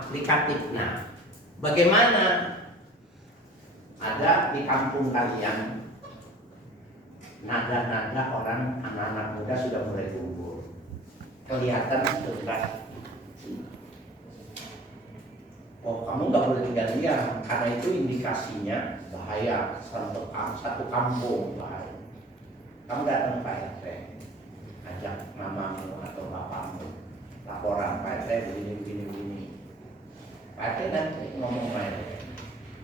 aplikatif. Nah, bagaimana ada di kampung kalian nada-nada orang anak-anak muda sudah mulai tumbuh, kelihatan sudah. Oh, kamu nggak boleh tinggal diam karena itu indikasinya bahaya satu kampung bahaya. Kamu datang Pak RT, ajak mamamu atau bapakmu laporan Pak RT begini. Pak RT nanti ngomong lain,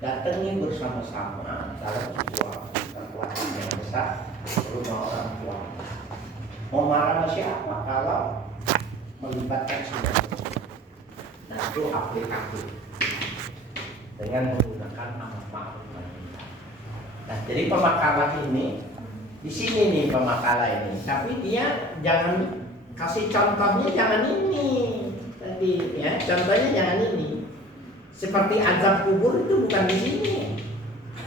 datangi bersama-sama dalam sebuah perkuatan yang besar rumah orang tua. Mau marah siapa kalau melibatkan semua? Nah, itu aplikatif dengan menggunakan nama ma'ruf nahi munkar. Nah, jadi pemakalah ini di sini nih pemakalah ini, tapi dia jangan kasih contohnya jangan ini tadi ya, contohnya jangan ini. Seperti azab kubur itu bukan di sini.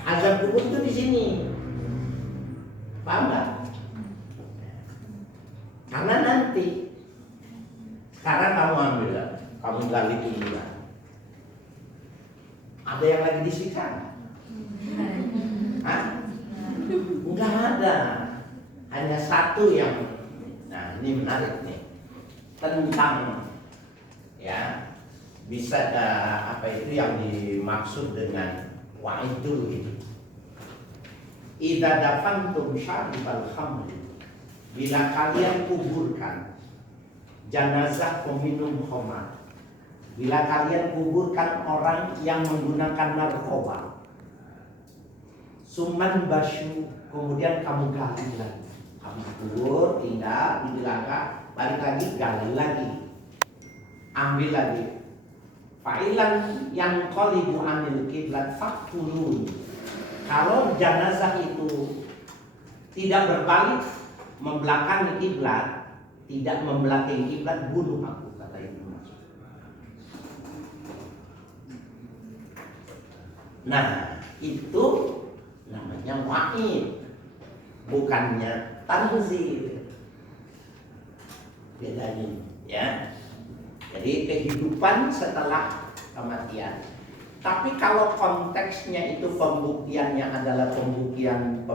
Azab kubur itu di sini. Paham nggak? Karena nanti sekarang kamu gali kuburan. Ada yang lagi disiksa? Hah? Enggak ada. Hanya satu yang. Nah, ini menarik nih. Tentang ya bisa apa itu yang dimaksud dengan wa'idu itu. Idza dafantum syaribal khamr, bila kalian kuburkan jenazah peminum khamar, bila kalian kuburkan orang yang menggunakan narkoba, suman basyu, kemudian kamu gali lagi, kamu kubur, tinggal di belakang, balik lagi, gali lagi, ambil lagi. Fa'ilan yang qalibu anil kiblat faqtulun. Kalau jenazah itu tidak berbalik membelakangi kiblat, tidak membelakangi kiblat, bunuh aku, kata Ibnu Mas'ud. Nah, itu namanya wa'id, bukannya tanzir. Bedanya ya. Jadi kehidupan setelah kematian. Tapi kalau konteksnya itu pembuktiannya adalah pembuktian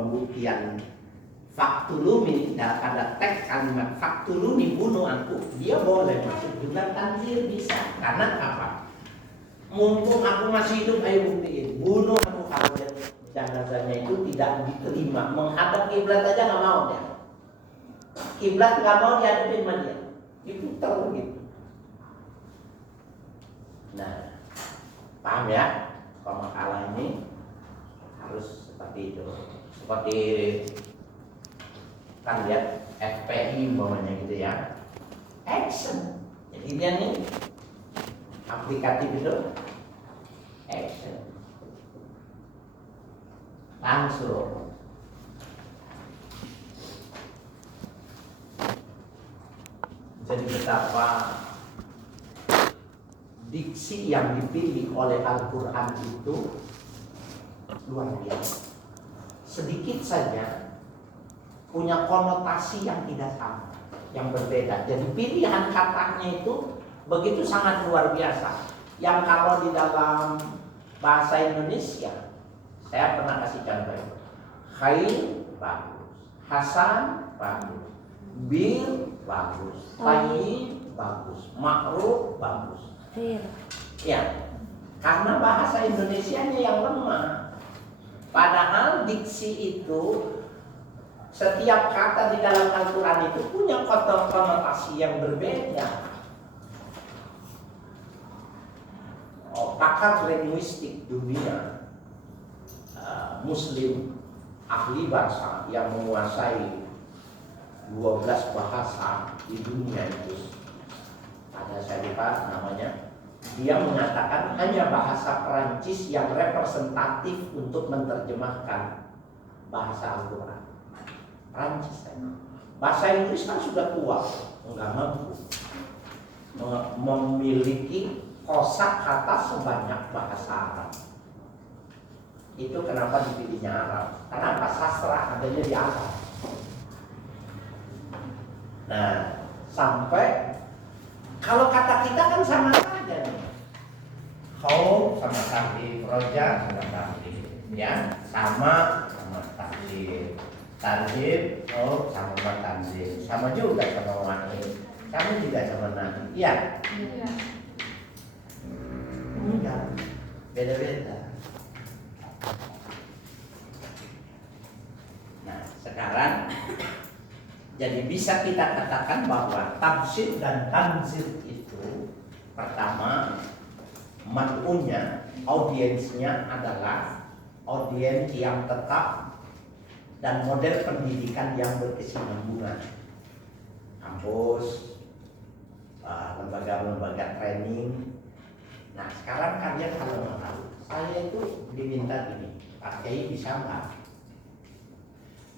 faktulumi, ada teks kalimat faktulumi, bunuh aku, dia boleh masuk juga tanzir, bisa. Karena apa? Mumpung aku masih hidup, ayo buktiin, bunuh aku kalau jenazahnya itu tidak diterima, menghadap kiblat aja nggak mau dia. Kiblat nggak mau dihadapin sama dia, diputar gitu. Nah, paham ya? Pemakalah ini harus seperti itu. Seperti kan lihat FPI umpamanya gitu ya. Action. Jadi dia nih aplikatif itu action. Langsung. Jadi betapa diksi yang dipilih oleh Al-Quran itu luar biasa. Sedikit saja punya konotasi yang tidak sama, yang berbeda. Jadi pilihan katanya itu begitu sangat luar biasa. Yang kalau di dalam bahasa Indonesia, saya pernah kasih contoh itu. Khair bagus, Hasan bagus, Bir bagus, Tayyib bagus, Ma'ruf bagus. Ya, karena bahasa Indonesianya yang lemah. Padahal diksi itu, setiap kata di dalam Al-Quran itu punya konotasi yang berbeda. Pakar linguistik dunia, Muslim, ahli bahasa yang menguasai 12 bahasa di dunia itu, ada saya lupa namanya. Dia mengatakan hanya bahasa Perancis yang representatif untuk menerjemahkan bahasa Al-Quran. Perancis kan. Bahasa Inggris kan sudah tua, enggak mampu memiliki kosakata sebanyak bahasa Arab. Itu kenapa dipilihnya Arab. Kenapa sastra adanya di Arab. Nah, sampai kalau kata kita kan sama saja nih. Kau sama takdir, roja sama takdir, ya sama takdir, tanzil, kau sama tanzil, sama juga sama wahid, sama juga sama nabi, ya? Iya. Enggak, beda-beda. Nah, sekarang jadi bisa kita katakan bahwa tafsir dan tanzil itu pertama mad'unya, audiensnya adalah audiens yang tetap dan model pendidikan yang berkesinambungan, kampus, lembaga-lembaga training. Nah sekarang kalian kalau mau tahu, saya itu diminta gini, Pak Kiai bisa nggak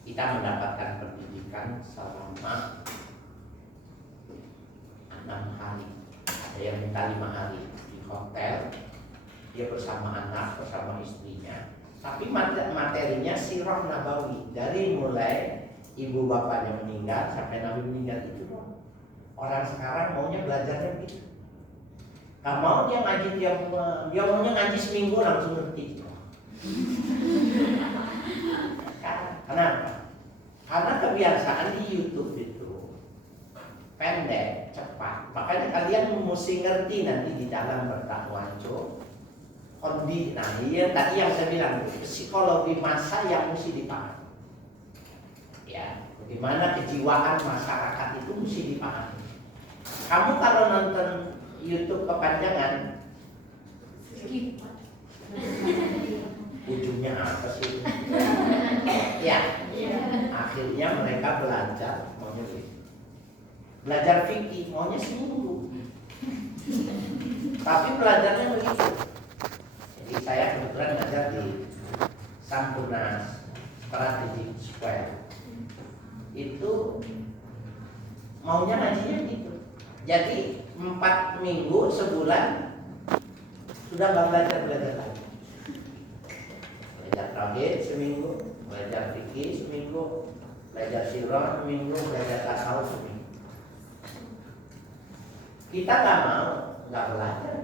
kita mendapatkan pendidikan selama 6 hari, ada yang minta 5 hari di hotel, dia bersama anak, bersama istrinya, tapi materinya sirah nabawi, dari mulai ibu bapaknya meninggal sampai Nabi meninggal itu. Orang sekarang maunya belajarnya begitu. Gak mau dia ngaji, dia maunya ngaji seminggu langsung ngerti. Kenapa? Karena kebiasaan di YouTube itu pendek, cepat. Makanya kalian mesti ngerti nanti di dalam berdakwah itu kondisi. Nah, iya tadi yang saya bilang, psikologi massa yang mesti dipahami. Ya, bagaimana kejiwaan masyarakat itu mesti dipahami. Kamu kalau nonton YouTube kepanjangan, ujungnya apa sih? Ya, akhirnya mereka belajar maunya belajar fikih maunya seminggu, tapi belajarnya begitu. Jadi saya kebetulan belajar di Sampurna Strategic Square, itu maunya ngajinya gitu. Jadi 4 minggu sebulan sudah nggak belajar lagi. Belajar tauhid seminggu, belajar fikih seminggu, belajar sirah seminggu, belajar tasawuf seminggu. Kita nggak belajar.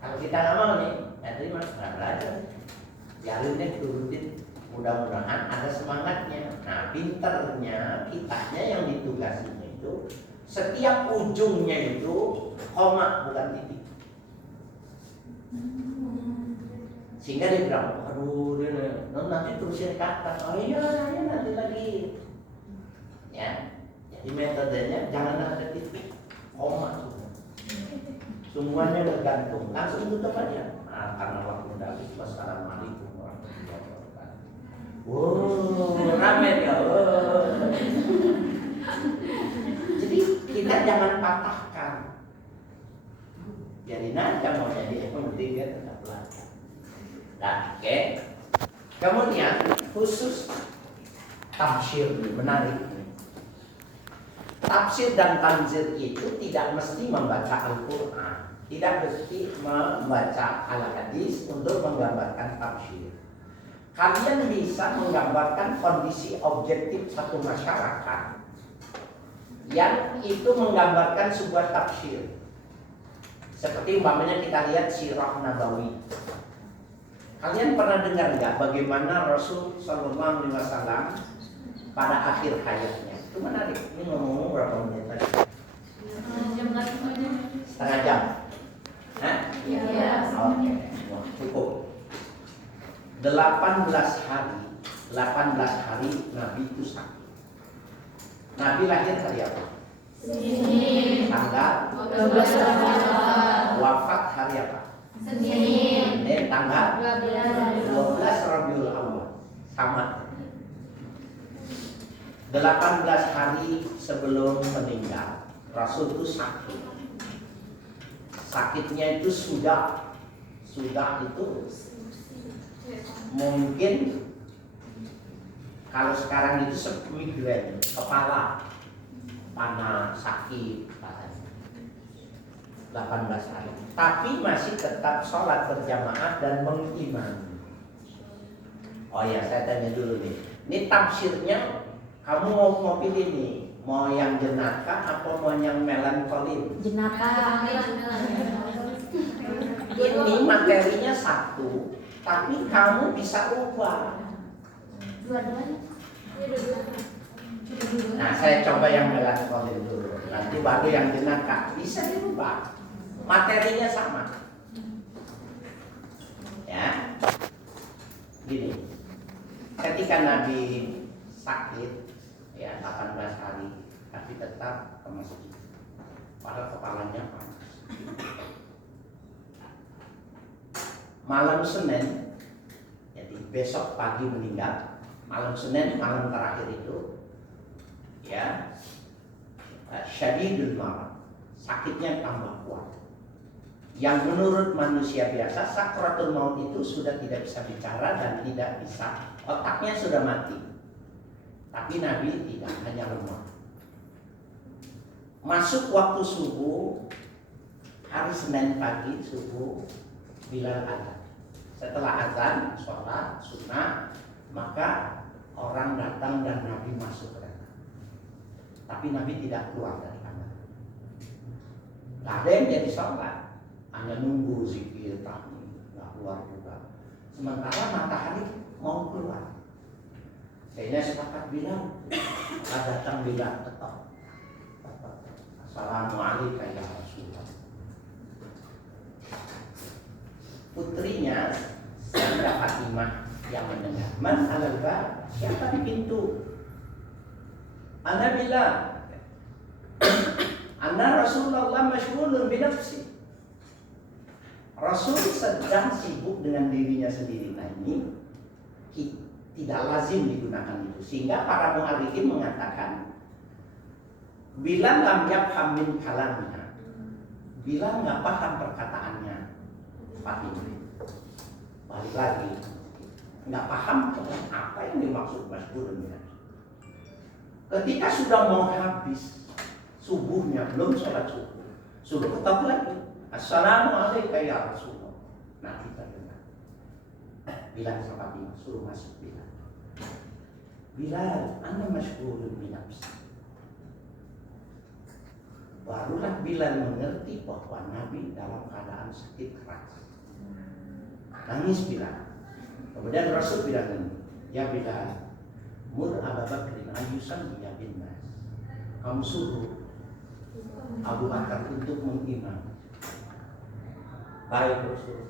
Kalau kita nggak mau nih, nanti mas nggak belajar. Biarin deh turutin. Mudah-mudahan ada semangatnya. Nah, pinternya kitanya yang ditugasin itu setiap ujungnya itu koma bukan titik. Sehingga dia bilang, aduh nanti terusin kata, oh iya nanti lagi. Ya, jadi metodenya jangan ada titik, koma. Semuanya bergantung, langsung tutup aja. Nah, karena waktu udah habis, wassalamualaikum warahmatullahi wabarakatuh. Wow, rame ya. Jadi kita jangan patahkan. Biarin aja mau jadi yang penting dia tetap belajar. Nah, oke. Kemudian khusus tafsir menarik. Tafsir dan tanzil itu tidak mesti membaca Al-Quran, tidak mesti membaca al-hadis untuk menggambarkan tafsir. Kalian bisa menggambarkan kondisi objektif satu masyarakat yang itu menggambarkan sebuah tafsir. Seperti umpamanya kita lihat sirah nabawi. Kalian pernah dengar nggak bagaimana Rasul Sallallahu Alaihi Wasallam pada akhir hayatnya? Itu menarik. Ini ngomong berapa menit tadi? Setengah jam. Hah? Iya. Oke, cukup. 18 hari Nabi itu sakit. Nabi lahir hari apa? Senin. Tanggal 12 Ramadan. wafat hari apa? Senin. Tanggal 12 Rabiul Awal. Sama. 18 hari sebelum meninggal, Rasul itu sakit. Sakitnya itu sudah itu mungkin kalau sekarang itu migrain, kepala panas, sakit, 18 hari. Tapi masih tetap sholat berjamaah dan mengimani. Oh ya, saya tanya dulu nih. Ini tafsirnya kamu mau pilih nih, mau yang jenaka atau mau yang melankolin? Jenaka. Ini materinya satu, tapi kamu bisa ubah. Dua-duanya. Nah, saya coba yang melankolin dulu. Nanti baru yang jenaka bisa diubah. Materinya sama. Ya, gini. Ketika Nabi sakit, ya 18 hari, tapi tetap ke masjid. Padahal kepalanya panas. Malam Senin, jadi besok pagi meninggal. Malam Senin, malam terakhir itu, ya, syadidul marad, sakitnya tambah kuat. Yang menurut manusia biasa, sakratul maut itu sudah tidak bisa bicara dan tidak bisa, otaknya sudah mati. Tapi Nabi tidak, hanya lemah. Masuk waktu subuh, hari Senin pagi subuh, Bilal azan. Setelah azan, sholat sunnah, maka orang datang dan Nabi masuk ke dalam. Tapi Nabi tidak keluar dari kamar. Gak ada yang jadi sholat, hanya nunggu zikir tadi, gak keluar juga. Sementara matahari mau keluar. Sehingga sepakat Bilal, datang Bilal tetap. Assalamualaikum ya Rasulullah. Putrinya Sayyidah Fatimah yang mendengar, man alal bab, siapa di pintu? Ana bilang, Ana Rasulullah masyghulun bi nafsi. Rasul sedang sibuk dengan dirinya sendiri. Nah ini tidak lazim digunakan itu. Sehingga para mu'arrikin mengatakan, bila lam yafham min kalamnya, bila nggak paham perkataannya Fatimah, balik lagi, nggak paham apa yang dimaksud masyghulun bi nafsi. Ketika sudah mau habis subuhnya, belum sholat subuh, suruh ketok lagi, Assalamualaikum ya Rasulullah. Nah kita dengar, bilang sama Fatimah, suruh masuk Bilal. Bilal, ana masyghulun bi nafsi. Barulah Bilal mengerti bahwa Nabi dalam keadaan sakit keras. Nangis Bilal. Kemudian Rasul bilang, ya Bilal, mur Abu Bakrin ayusan ya bin nas. Kamu suruh Abu Bakar untuk mengimam. Baik Rasul.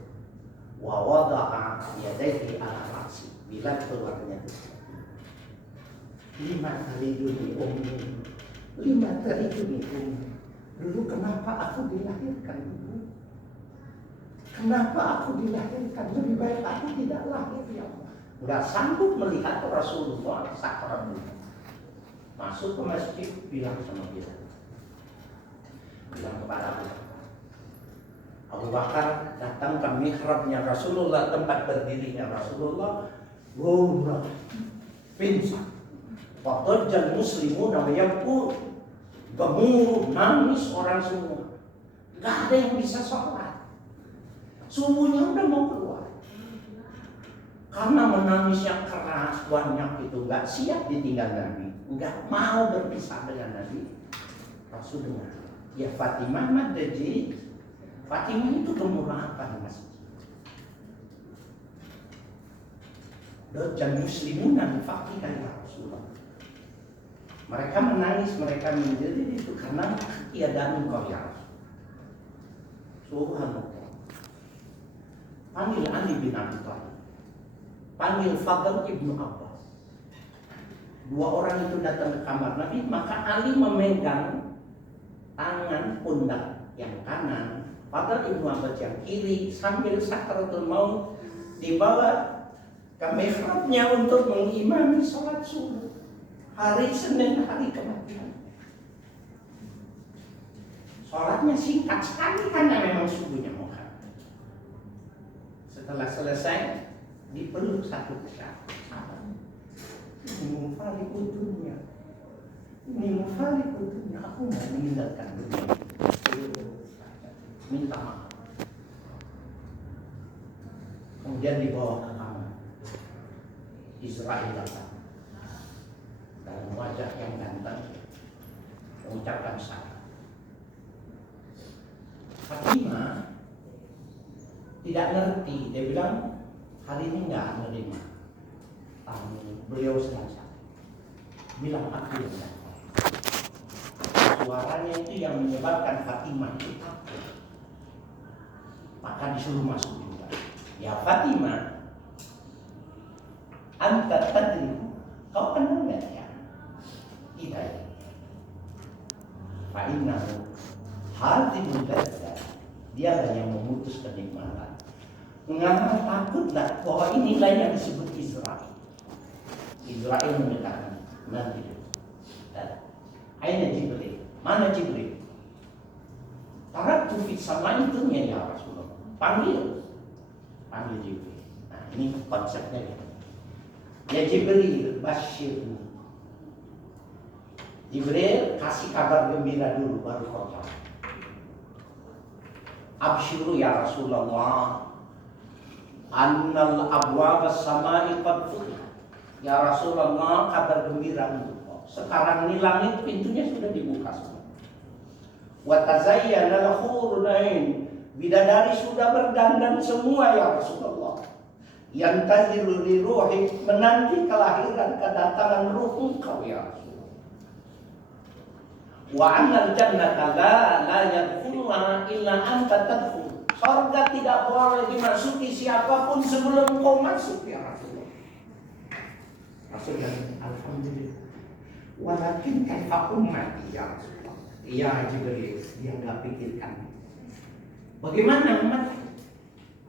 Wa wada'a yadayhi ala ra'si. Bilal keluarnya itu. Lima taliduni ummi. Lima taliduni ummi. Dulu kenapa aku dilahirkan ibu? Kenapa aku dilahirkan? Lebih baik aku tidak lahir ya Allah. Enggak sanggup melihat Rasulullah sakrat. Masuk ke masjid, bilang sama Bilal. Bilang kepada Abu Bakar. Abu Bakar datang ke mihrabnya Rasulullah, tempat berdirinya Rasulullah. Gumrah, pingsan. Fadajjal muslimun yaqul, gemuruh, nangis orang semua. Gak ada yang bisa sholat. Subuhnya udah mau keluar. Karena menangis yang keras banyak itu, gak siap ditinggal Nabi, gak mau berpisah dengan Nabi. Rasul dengar, ya Fatimah madaji. Fatimah itu gemuruh apa di masjid? Dan muslimunan fakihah ya Rasulullah. Mereka menangis, mereka menjerit itu karena ketiadaan engkau ya Rasul. Subhanallah. Panggil Ali bin Abi Thalib, panggil Fadl ibnu Abbas. Dua orang itu datang ke kamar Nabi, maka Ali memegang tangan pundak yang kanan, Fadl ibnu Abbas yang kiri, sambil sakratul maut dibawa ke mihrabnya untuk mengimami sholat subuh. Hari Senin, hari kematian. Sholatnya singkat sekali karena memang subuhnya mau habis. Setelah selesai, dipeluk satu persatu. Ini mufali kutunya. Ini mufali kutunya. Aku mau meninggalkan dunia. Minta maaf. Kemudian dibawa ke kamar. Israel datang dalam wajah yang ganteng, mengucapkan salam. Fatimah tidak ngerti. Dia bilang hari ini nggak menerima tamu. Beliau sedang sakit. Bilang aku yang datang. Suaranya itu yang menyebabkan Fatimah itu takut. Maka disuruh masuk juga. Ya Fatimah, anta tadri, kau kenal nggak ya? Tidak. Fa'innahu hadimul ladzat, dialah yang memutus kenikmatan. Mengapa takutlah bahwa inilah yang disebut Israel. Israel mendekati nanti. Aina Jibril, mana Jibril? Taraktu fit samaitunya ya Rasulullah. Panggil Jibril. Nah ini konsepnya ya. Ya Jibril, basyirni. Jibril kasih kabar gembira dulu baru kota. Absyiru ya Rasulullah, annal abwab as-sama'i qad futihat. Ya Rasulullah, kabar gembira untuk kau. Sekarang ini langit pintunya sudah dibuka semua. Wa tazayyana al-hurul 'ain. Bidadari sudah berdandan semua ya Rasulullah. Yang taziru li ruhi, menanti kelahiran kedatangan ruh engkau ya Rasulullah. Wa annal jannata la yadkhuluha illa anta tadkhul. Surga tidak boleh dimasuki siapapun sebelum kau masuk ya Rasulullah. Rasulullah, alhamdulillah. Walakin kaifa ummati ya Rasulullah. Iya Jibril, dia enggak pikirkan. Bagaimana umat?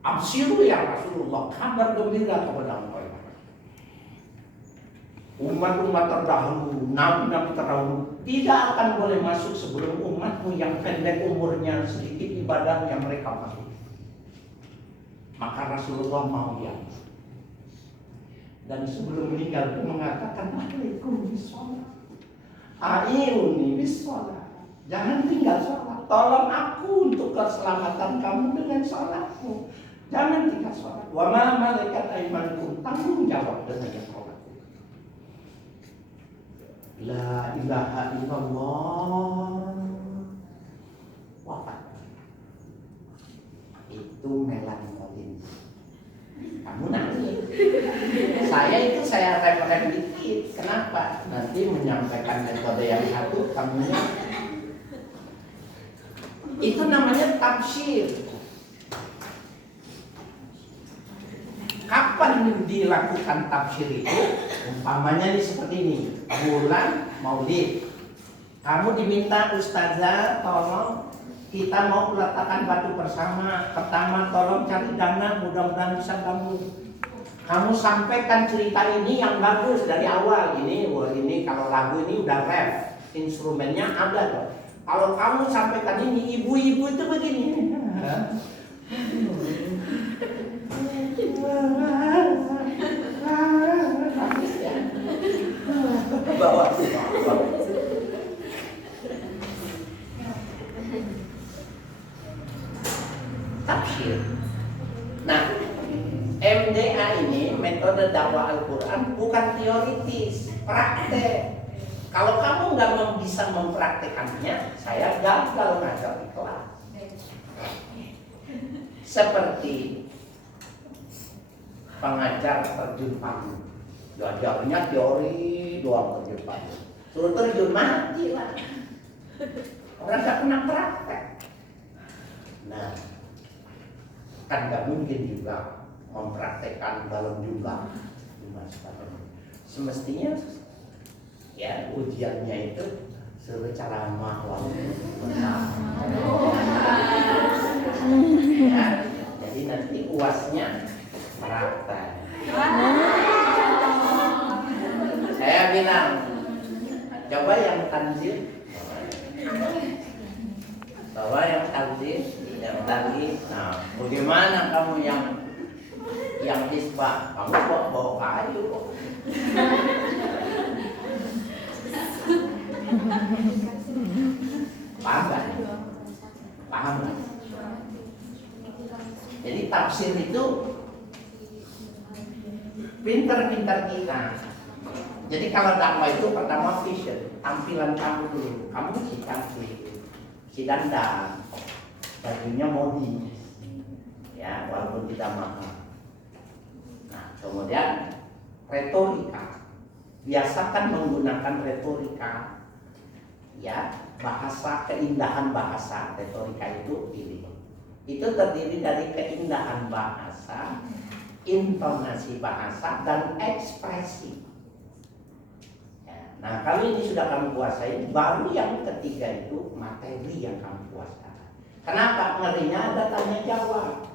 Absyiru ya Rasulullah, kabar gembira kepada engkau. Umat-umat terdahulu, nabi-nabi terdahulu tidak akan boleh masuk sebelum umatmu yang pendek umurnya, sedikit ibadahnya mereka masuk. Maka Rasulullah mau ya. Dan sebelum meninggal dia mengatakan, alaikum bisolat, a'ini bisolat. Jangan tinggal sholat. Tolong aku untuk keselamatan kamu dengan sholatmu. Jangan tinggal sholat. Wa ma malaikat aimanukum, tanggung jawab dengan sholat. La ilaha illallah. Wafat. Itu melankolin. Kamu nangis. Saya rem-rem dikit. Kenapa? Nanti menyampaikan metode yang satu, kamunya. Itu namanya tafsir. Kapan dilakukan tafsir itu? Umpamanya ini seperti ini, bulan Maulid. Kamu diminta ustazah, tolong kita mau meletakkan batu bersama. Pertama tolong cari dana, mudah-mudahan bisa kamu sampaikan cerita ini yang bagus dari awal. Ini kalau lagu ini udah ref, instrumennya ada loh. Kalau kamu sampaikan ini, ibu-ibu itu begini. Bawa. Tafsir. Nah, MDA ini metode dakwah Al-Quran bukan teoritis, praktek. Kalau kamu nggak bisa mempraktekannya, saya gagal ngajar di kelas. Seperti pengajar terjun payung, diajarnya teori doang terjun payung. Suruh terjun mati lah. Orang nggak pernah praktek. Nah, kan nggak mungkin juga mempraktekkan dalam jumlah sepatutnya. Semestinya ya ujiannya itu secara mahal ya, jadi nanti UASnya praktek. Saya bilang coba yang tanzil, yang tadi. Nah, bagaimana kamu yang hisbah? Kamu bawa kayu kok. Paham gak? Jadi tafsir itu pintar-pintar kita. Jadi kalau dakwah itu pertama vision, tampilan kamu dulu. Kamu si cantik, si dandan, bajunya modi, Ya, walaupun tidak mahal. Nah, kemudian retorika. Biasakan menggunakan retorika. Ya, bahasa, keindahan bahasa. Retorika itu ini. Itu terdiri dari keindahan bahasa, intonasi bahasa, dan ekspresi. Ya, nah, kalau ini sudah kamu kuasai, baru yang ketiga itu materi yang kamu kuasai. Kenapa? Ngerinya ada tanya jawab.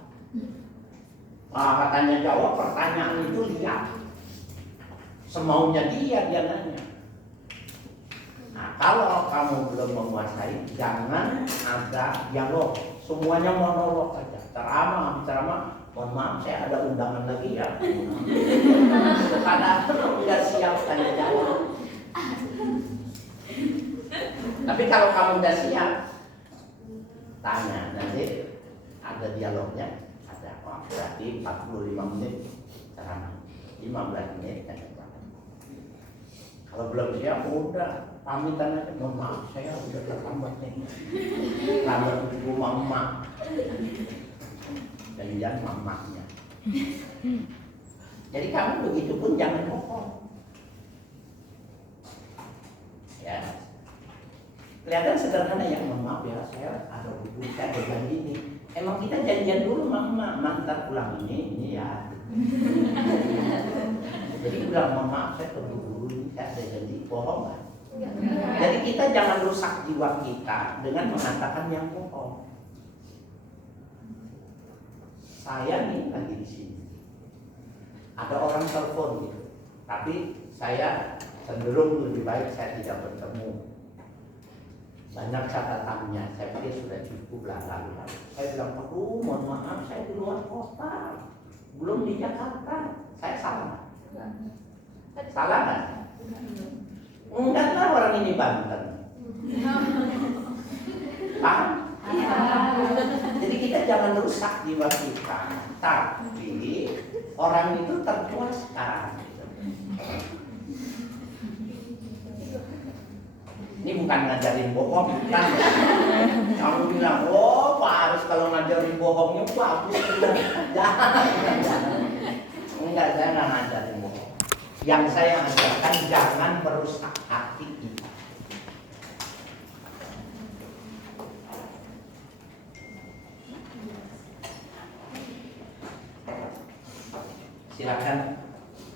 Nah, tanya jawab, pertanyaan itu lihat. Semaunya dia nanya. Nah, kalau kamu belum menguasai, jangan ada dialog. Semuanya monolog saja. Ceramah. Mohon maaf, saya ada undangan lagi ya. Karena tidak siap tanya jawab. Tapi kalau kamu sudah siap, tanya, nanti ada dialognya. Ada, berarti 45 menit ceramah, 15 menit tanya jawab. Kalau belum siap, udah pamitan aja. Mohon maaf, saya udah terlambat nih. Lambat di rumah emak. Dan mamanya. Jadi kamu begitu pun jangan bohong. Ya. Kelihatan sederhana ya, mohon maaf ya, saya ada hubungan, saya berbagi ini. Emang kita janjian dulu mama, mantar pulang ini ya. Jadi udah mohon maaf, saya pergi dulu, saya ada janji, bohong kan? Jadi kita jangan rusak jiwa kita dengan mengatakan yang bohong. Saya nih lagi di sini, ada orang telepon gitu, tapi saya cenderung lebih baik saya tidak bertemu. Banyak catatannya, saya pikir sudah cukup lah lalu. Saya bilang, aduh mohon maaf, saya di luar kota, belum di Jakarta. Saya salah? Salah nggak? Enggak lah, orang ini Banten. Paham? Jadi kita jangan rusak jiwa kita, tapi orang itu terpuaskan. Ini bukan ngajarin bohong, bukan. Kamu bilang, oh Pak Aris kalau ngajarin bohongnya bagus. Jangan. Enggak, saya nggak ngajarin bohong. Yang saya ajarkan jangan merusak hati.